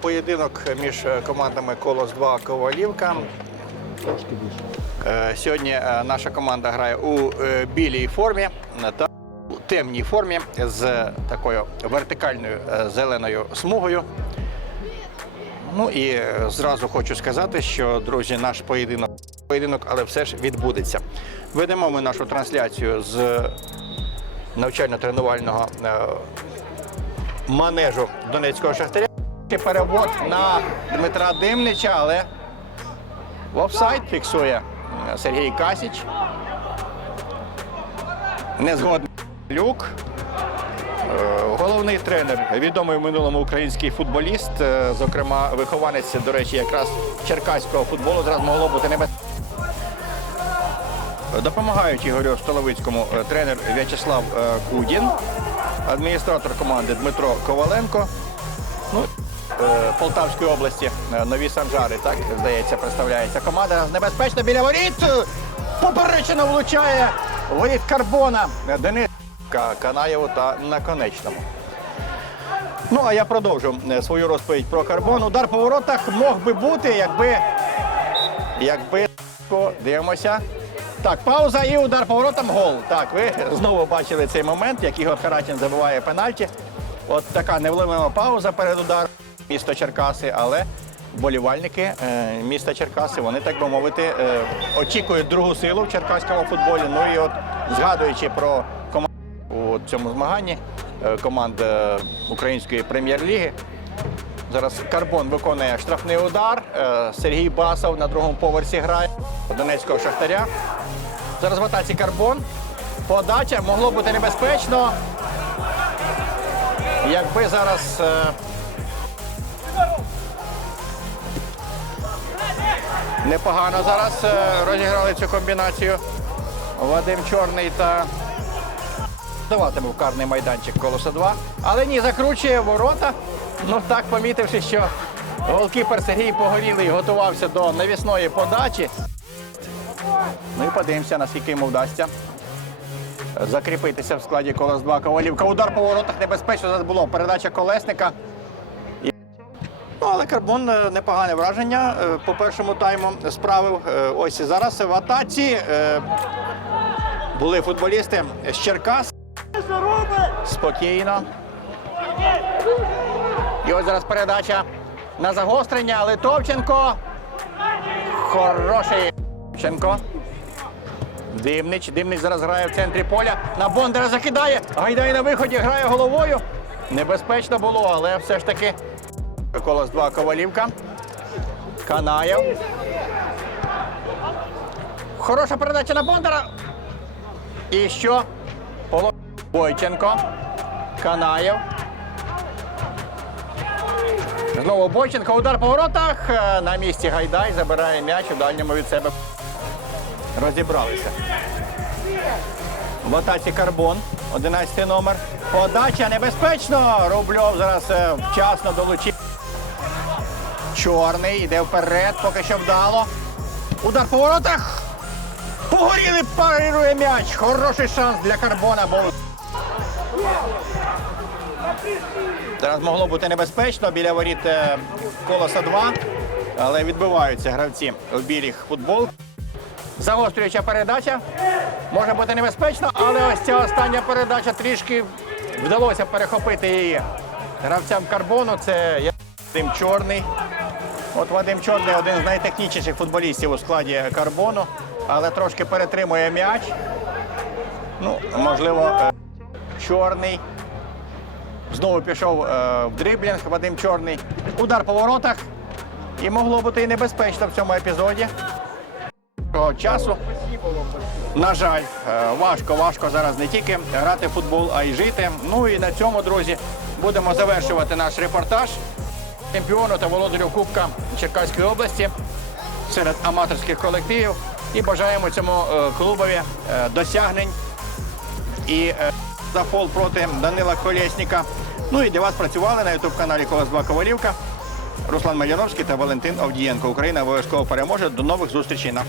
Поєдинок між командами Колос 2 Ковалівка. Е, Сьогодні е, наша команда грає у е, білій формі темній формі з такою вертикальною е, зеленою смугою. Ну і е, зразу хочу сказати, що, друзі, наш поєдинок, поєдинок, але все ж відбудеться. Ведемо ми нашу трансляцію з навчально-тренувального е, манежу Донецького шахтаря. Перевод на Дмитра Димнича, але в офсайд фіксує Сергій Касіч. Не Незгодний люк. Е, Головний тренер, відомий в минулому український футболіст, е, зокрема, вихованець, до речі, якраз черкаського футболу. Зараз могло бути небезпечно. Допомагають Ігорю Столовицькому е, тренер В'ячеслав Кудін, адміністратор команди Дмитро Коваленко. Ну, Полтавської області нові санжари, так здається, представляється. Команда небезпечна біля воріт. Поперечина влучає воріт Карбона. Денис Канаєву та наконечному. Ну, а я продовжу е, свою розповідь про карбон. Удар по воротах мог би бути, якби. Якби дивимося. Так, пауза і удар по воротам гол. Так, ви знову бачили цей момент, як Ігор Харатін забиває пенальті. От така невловима пауза перед ударом місто Черкаси, але вболівальники е, міста Черкаси, вони, так би мовити, е, очікують другу силу в черкаському футболі. Ну і от згадуючи про цьому змаганні, е, команд Української прем'єр-ліги. Зараз Карбон виконує штрафний удар. Е, Сергій Басов на другому поверсі грає Донецького шахтаря. Зараз в атаці Карбон. Подача могло бути небезпечно. Якби зараз. е, Непогано зараз розіграли цю комбінацію. Вадим Чорний та даватиме в карний майданчик колоса 2. Але ні, закручує ворота. Ну так, помітивши, що голкіпер Сергій Погорілий готувався до навісної подачі. Ну і подивимося, наскільки йому вдасться закріпитися в складі колос 2 Ковалівка. Удар по воротах небезпечно зараз було. Передача колесника. Ну, але Карбон е, непогане враження е, по першому тайму справив. Е, Ось і зараз в атаці були футболісти з Черкас. Спокійно. І ось зараз передача на загострення, але Товченко. Хороший Товченко. Димнич. Димнич зараз грає в центрі поля. На Бондара закидає. Гайдай на виході грає головою. Небезпечно було, але все ж таки. Колос 2 Ковалівка. Канаєв. Хороша передача на Бондара. І що? Бойченко. Канаєв. Знову Бойченко. Удар по воротах. Е, На місці Гайдай забирає м'яч у дальньому від себе. Розібралися. В атаці Карбон. 11 номер. Подача небезпечно. Рубльов зараз е, вчасно долучив. Чорний йде вперед, поки що вдало. Удар по воротах. Погоріли парирує м'яч. Хороший шанс для Карбона був. Зараз могло бути небезпечно біля воріт е, колоса 2, але відбиваються гравці у білих футбол. Загострююча передача. Може бути небезпечно, але ось ця остання передача трішки вдалося перехопити її гравцям карбону. Це Вадим Чорний. От Вадим Чорний один з найтехнічніших футболістів у складі карбону, але трошки перетримує м'яч. Ну, можливо, е, чорний. Знову пішов е, в дриблінг Вадим Чорний. Удар по воротах. І могло бути і небезпечно в цьому епізоді. Того часу. На жаль, е, важко, важко зараз не тільки грати в футбол, а й жити. Ну і на цьому, друзі, будемо завершувати наш репортаж чемпіону та володарю Кубка Черкаської області серед аматорських колективів. І бажаємо цьому е, клубові е, досягнень і е, за фол проти Данила Колєсніка Ну і для вас працювали на ютуб-каналі Колос 2 Ковалівка. Руслан Мальяновський та Валентин Овдієнко. Україна обов'язково переможе. До нових зустрічей на.